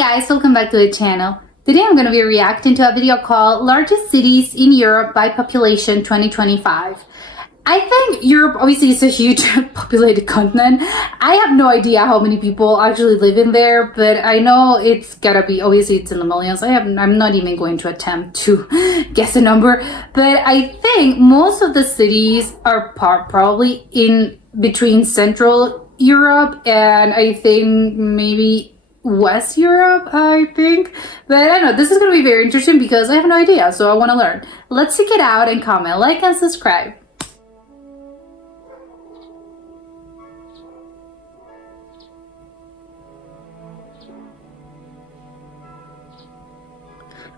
guys, welcome back to the channel. Today I'm going to be reacting to a video called Largest Cities in Europe by Population 2025. I think Europe obviously is a huge populated continent. I have no idea how many people actually live in there, but I know it's gotta be, obviously it's in the millions. I'm not even going to attempt to guess a number, but I think most of the cities are probably in between Central Europe and I think maybe West Europe, I think. But I don't know, this is going to be very interesting because I have no idea, so I want to learn. Let's check it out and comment, like, and subscribe.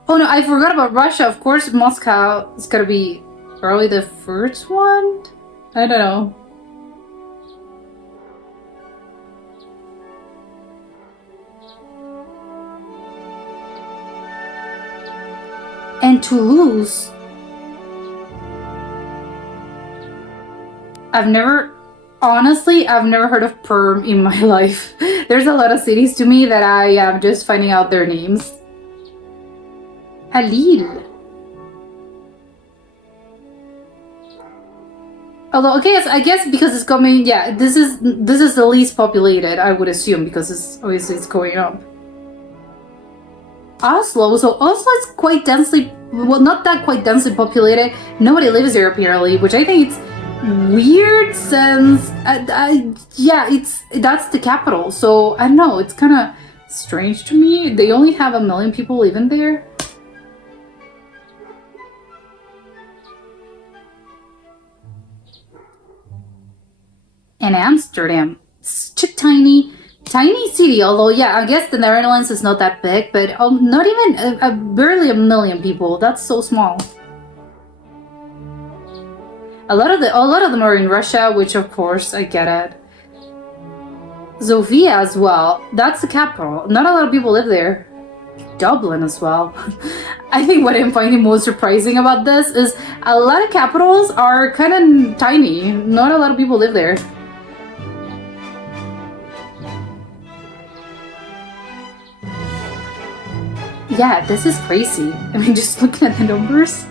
Oh no, I forgot about Russia. Of course, Moscow is going to be probably the first one. I don't know. And Toulouse. I've never heard of Perm in my life. There's a lot of cities to me that I am just finding out their names. Lille. Although, okay, I guess because it's coming, yeah, this is the least populated, I would assume, because it's obviously it's going up. Oslo, so Oslo is quite densely, well, not that quite densely populated. Nobody lives there apparently, which I think it's weird since, yeah, that's the capital. So I don't know, it's kind of strange to me. They only have 1 million people living there. And Amsterdam, such a tiny city, although yeah, I guess the Netherlands is not that big, but not even barely 1 million people. That's so small. A lot of them are in Russia, which of course I get it. Sofia as well, that's the capital. Not a lot of people live there. Dublin as well. I think what I'm finding most surprising about this is a lot of capitals are kind of tiny. Not a lot of people live there. Yeah, this is crazy. I mean, just looking at the numbers.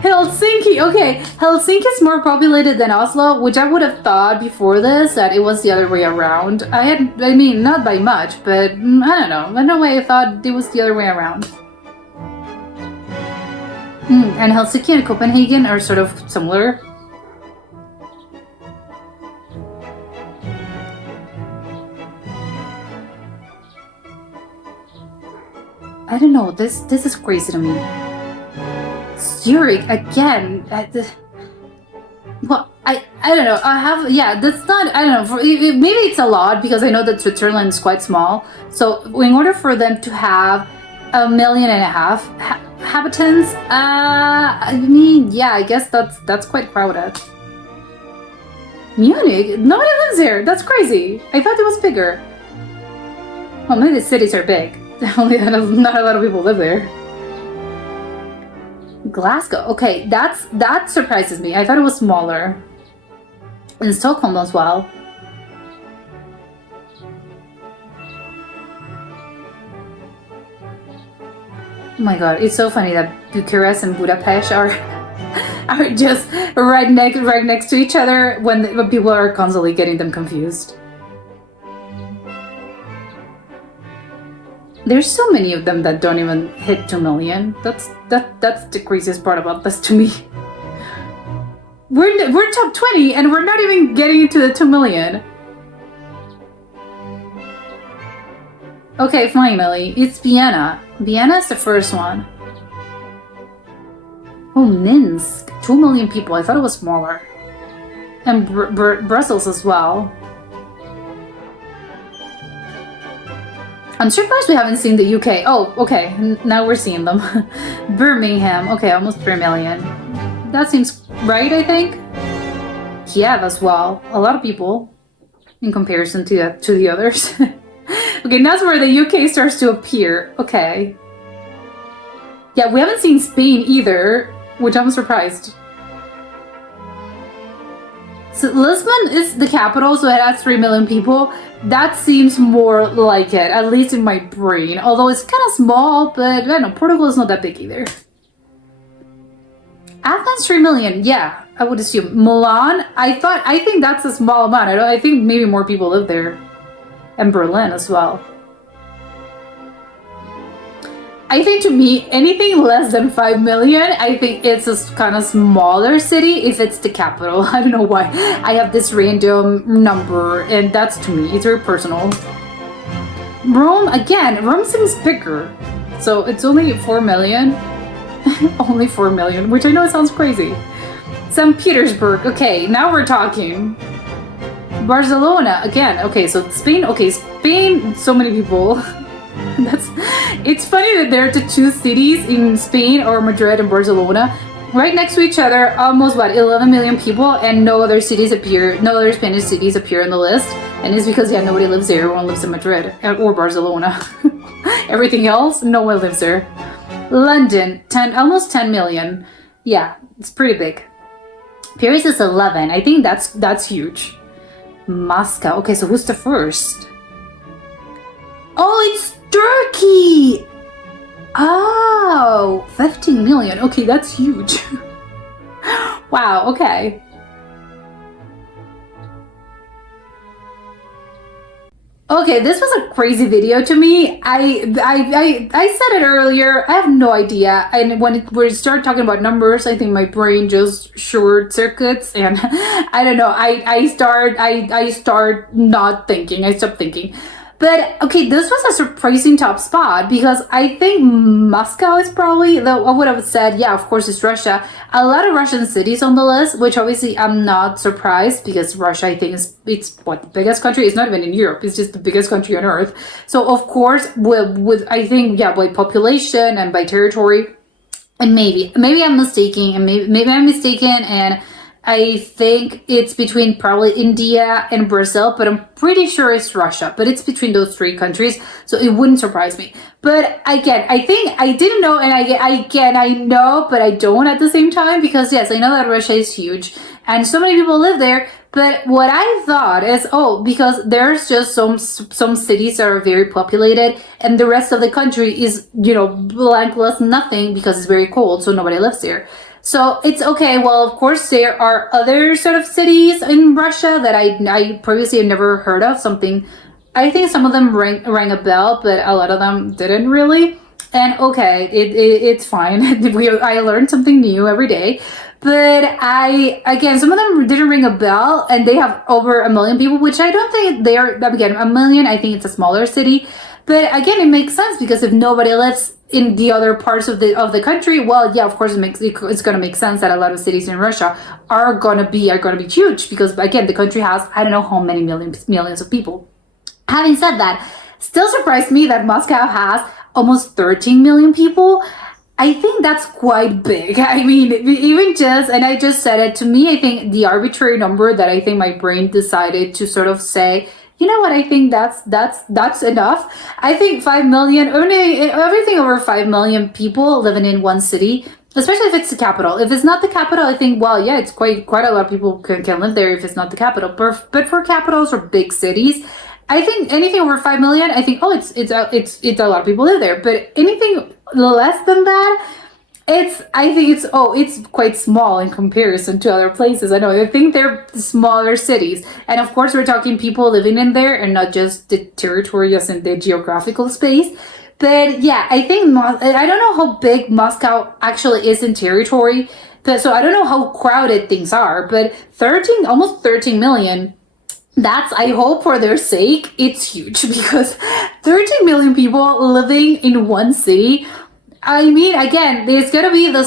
Helsinki, okay. Helsinki is more populated than Oslo, which I would have thought before this that it was the other way around. I mean, not by much, but I don't know. In a way, I thought it was the other way around. And Helsinki and Copenhagen are sort of similar. I don't know, this is crazy to me. Zurich, again, well, I don't know, yeah, that's not, I don't know, maybe it's a lot because I know that Switzerland is quite small. So in order for them to have 1.5 million inhabitants, I mean, yeah, I guess that's quite crowded. Munich, nobody lives there, that's crazy. I thought it was bigger. Well, maybe the cities are big. Only not a lot of people live there. Glasgow, okay, that surprises me. I thought it was smaller. And Stockholm as well. Oh my god, it's so funny that Bucharest and Budapest are just right next to each other when people are constantly getting them confused. There's so many of them that don't even hit 2 million. That's the craziest part about this to me. We're top 20 and we're not even getting into the 2 million. Okay, finally, it's Vienna. Vienna is the first one. Oh, Minsk, 2 million people. I thought it was smaller. And Brussels as well. I'm surprised we haven't seen the UK. Oh, okay, now we're seeing them. Birmingham, okay, almost 3 million. That seems right, I think. Kiev as well, a lot of people in comparison to the others. Okay, that's where the UK starts to appear. Okay. Yeah, we haven't seen Spain either, which I'm surprised. So Lisbon is the capital, so it has 3 million people. That seems more like it, at least in my brain. Although it's kind of small, but I don't know, Portugal is not that big either. Athens, 3 million, yeah, I would assume. Milan, I think that's a small amount. I think maybe more people live there. And Berlin as well. I think to me, anything less than 5 million, I think it's a kind of smaller city if it's the capital. I don't know why. I have this random number, and that's to me, it's very personal. Rome, again, Rome seems bigger. So it's only 4 million. Only 4 million, which I know sounds crazy. St. Petersburg, okay, now we're talking. Barcelona, again, okay, so Spain, so many people. It's funny that there are the two cities in Spain, or Madrid and Barcelona, right next to each other, almost 11 million people, and no other Spanish cities appear on the list. And it's because nobody lives there. Everyone lives in Madrid or Barcelona. Everything else, no one lives there. London, almost 10 million. Yeah, it's pretty big. Paris is 11. I think that's huge. Moscow. Okay, so who's the first? Oh, it's Turkey! Oh, 15 million. Okay, that's huge. Wow, okay. Okay, this was a crazy video to me. I said it earlier. I have no idea. And when we start talking about numbers, I think my brain just short circuits, and I don't know. I start not thinking. I stop thinking. But okay, this was a surprising top spot because I think Moscow is probably, though I would have said, yeah, of course it's Russia. A lot of Russian cities on the list, which obviously I'm not surprised because Russia, I think, it's what, the biggest country? It's not even in Europe. It's just the biggest country on earth. So of course, with I think, yeah, by population and by territory, and maybe I'm mistaken, and maybe I'm mistaken, and I think it's between probably India and Brazil, but I'm pretty sure it's Russia. But it's between those three countries, so it wouldn't surprise me. But again, I think I didn't know, and I know, but I don't at the same time, because yes, I know that Russia is huge, and so many people live there. But what I thought is, because there's just some cities that are very populated, and the rest of the country is, blankless, nothing, because it's very cold, so nobody lives there. So it's okay. Well, of course, there are other sort of cities in Russia that I previously had never heard of. I think some of them rang a bell, but a lot of them didn't really. And okay, it's fine. I learned something new every day. But some of them didn't ring a bell, and they have over 1 million people, which I don't think they're, again, 1 million. I think it's a smaller city. But again, it makes sense because if nobody lives in the other parts of the country, well, yeah, of course it's going to make sense that a lot of cities in Russia are going to be huge, because again, the country has, I don't know how many millions of people. Having said that, still surprised me that Moscow has almost 13 million people. I think that's quite big. I mean, and I just said it, to me, I think the arbitrary number that I think my brain decided to sort of say, you know what, I think that's enough. I think 5 million, everything over 5 million people living in one city, especially if it's the capital. If it's not the capital, I think, well, yeah, it's quite a lot of people can live there if it's not the capital. But for capitals or big cities, I think anything over 5 million, I think, it's a lot of people live there. But anything less than that, it's quite small in comparison to other places. I think they're smaller cities. And of course, we're talking people living in there and not just the territory as in the geographical space. But yeah, I think, I don't know how big Moscow actually is in territory. So I don't know how crowded things are, but almost 13 million, that's, I hope for their sake, it's huge, because 13 million people living in one city, I mean, again, there's going to be the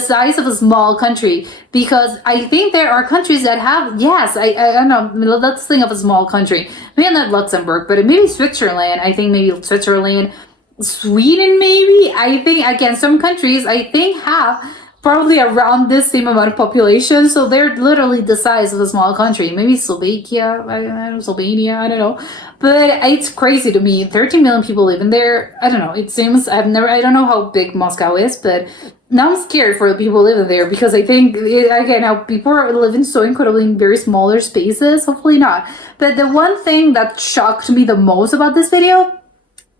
size of a small country, because I think there are countries that have, yes, I don't know, let's think of a small country. Maybe not Luxembourg, but maybe Switzerland. I think maybe Switzerland, Sweden, maybe. I think, again, some countries, I think, have probably around this same amount of population, so they're literally the size of a small country. Maybe Slovenia, I don't know. But it's crazy to me. 13 million people live in there. I don't know. It seems, I don't know how big Moscow is, but now I'm scared for the people living there because I think, again, how people are living so incredibly in very smaller spaces. Hopefully not. But the one thing that shocked me the most about this video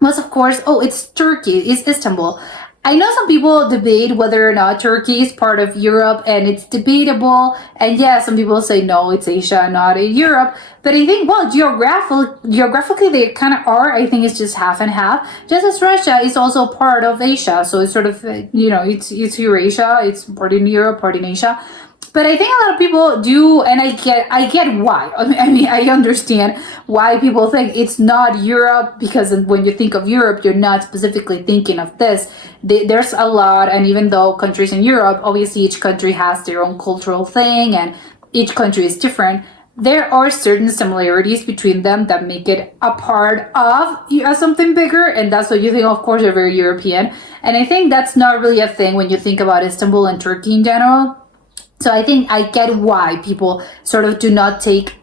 was, of course, oh, it's Turkey, it's Istanbul. I know some people debate whether or not Turkey is part of Europe, and it's debatable. And yeah, some people say no, it's Asia, not in Europe. But I think, well, geographically they kind of are. I think it's just half and half. Just as Russia is also part of Asia, so it's sort of, it's Eurasia, it's part in Europe, part in Asia. But I think a lot of people do, and I get why. I mean, I understand why people think it's not Europe, because when you think of Europe, you're not specifically thinking of this. There's a lot, and even though countries in Europe, obviously each country has their own cultural thing, and each country is different, there are certain similarities between them that make it a part of something bigger, and that's what you think, of course, they're very European. And I think that's not really a thing when you think about Istanbul and Turkey in general. So I think I get why people sort of do not take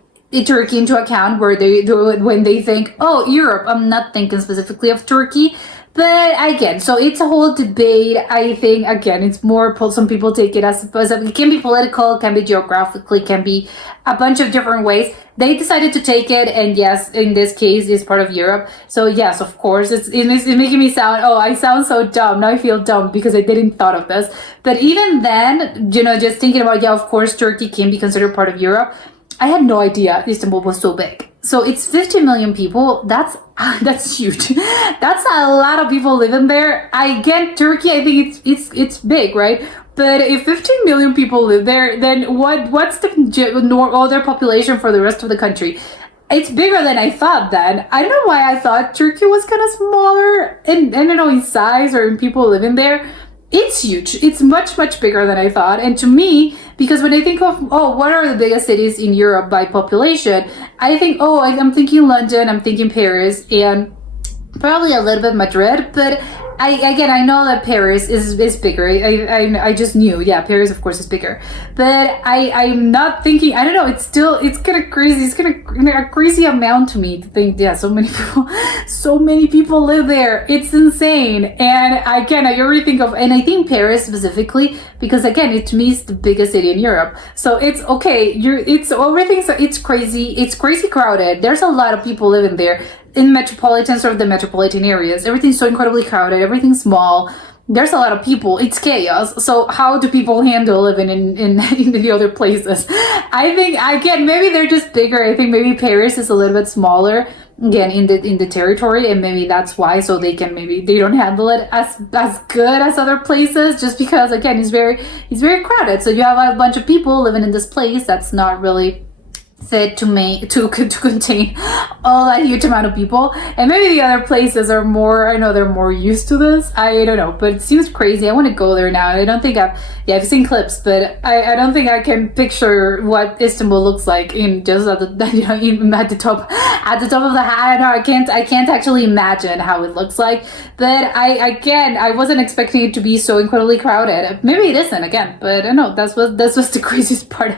Turkey into account when they think, oh, Europe. I'm not thinking specifically of Turkey. But again, so it's a whole debate. I think, again, it's more, some people take it as it can be political, can be geographically, can be a bunch of different ways. They decided to take it, and yes, in this case, it's part of Europe. So yes, of course, it's making me sound, oh, I sound so dumb. Now I feel dumb because I didn't thought of this. But even then, just thinking about, yeah, of course, Turkey can be considered part of Europe. I had no idea Istanbul was so big. So it's 50 million people. That's huge. That's a lot of people living there. I get Turkey. I think it's big, right? But if 15 million people live there, then what's the other population for the rest of the country? It's bigger than I thought then. I don't know why I thought Turkey was kind of smaller in, I don't know, in size or in people living there. It's huge. It's much, much bigger than I thought. And to me, because when I think of, oh, what are the biggest cities in Europe by population? I think, oh, I'm thinking London, I'm thinking Paris, and probably a little bit Madrid. But I know that Paris is bigger. I just knew, yeah, Paris of course is bigger. But I'm not thinking, I don't know, it's kind of crazy. It's kind of a crazy amount to me to think, yeah, so many people live there. It's insane. And again, I already think of, and I think Paris specifically, because again, to me, it's the biggest city in Europe. So it's okay. It's crazy crowded. There's a lot of people living there. In the metropolitan areas, everything's so incredibly crowded, everything's small, there's a lot of people, it's chaos. So how do people handle living in the other places? I think, again, maybe they're just bigger. I think maybe Paris is a little bit smaller, again, in the territory, and maybe that's why, so they don't handle it as good as other places, just because, again, it's very crowded. So you have a bunch of people living in this place that's not really fit to contain all that huge amount of people. And maybe the other places are more, I know they're more used to this, I don't know, but it seems crazy. I want to go there now. I don't think I've seen clips, but I don't think I can picture what Istanbul looks like in just at the top of the hat. No, I can't actually imagine how it looks like. But I wasn't expecting it to be so incredibly crowded. Maybe it isn't, again, but I don't know, that's was the craziest part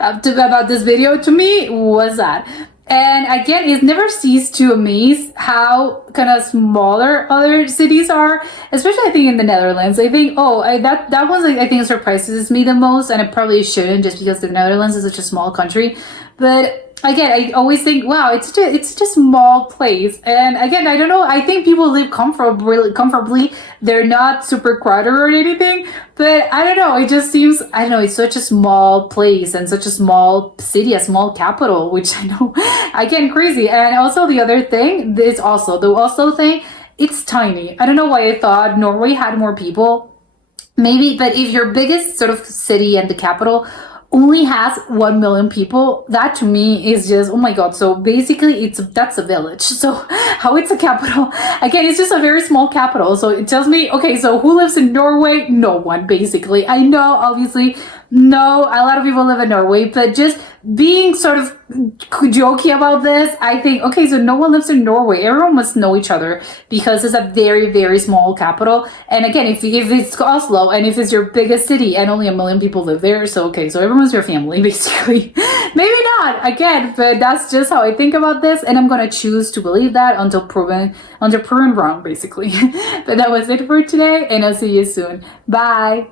about this video to me, was that. And again, it never ceased to amaze how kind of smaller other cities are, especially I think in the Netherlands. I think, that was, I think, surprises me the most, and it probably shouldn't, just because the Netherlands is such a small country. But again, I always think, wow, it's such a small place. And again, I don't know, I think people live comfortably. They're not super crowded or anything, but I don't know, it just seems, I don't know, it's such a small place and such a small city, a small capital, which I know, again, crazy. And also the other thing, the Oslo thing, it's tiny. I don't know why I thought Norway had more people. Maybe, but if your biggest sort of city and the capital only has 1 million people, that to me is just, oh my god. So basically that's a village. So how it's a capital? Again, it's just a very small capital. So it tells me, okay, so who lives in Norway? No one, basically. I know, obviously, no, a lot of people live in Norway, but just being sort of jokey about this, I think, okay, so no one lives in Norway. Everyone must know each other because it's a very, very small capital. And again, if it's Oslo and if it's your biggest city and only 1 million people live there, so okay, so everyone's your family, basically. Maybe not, again, but that's just how I think about this, and I'm gonna choose to believe that until proven wrong, basically. But that was it for today, and I'll see you soon. Bye!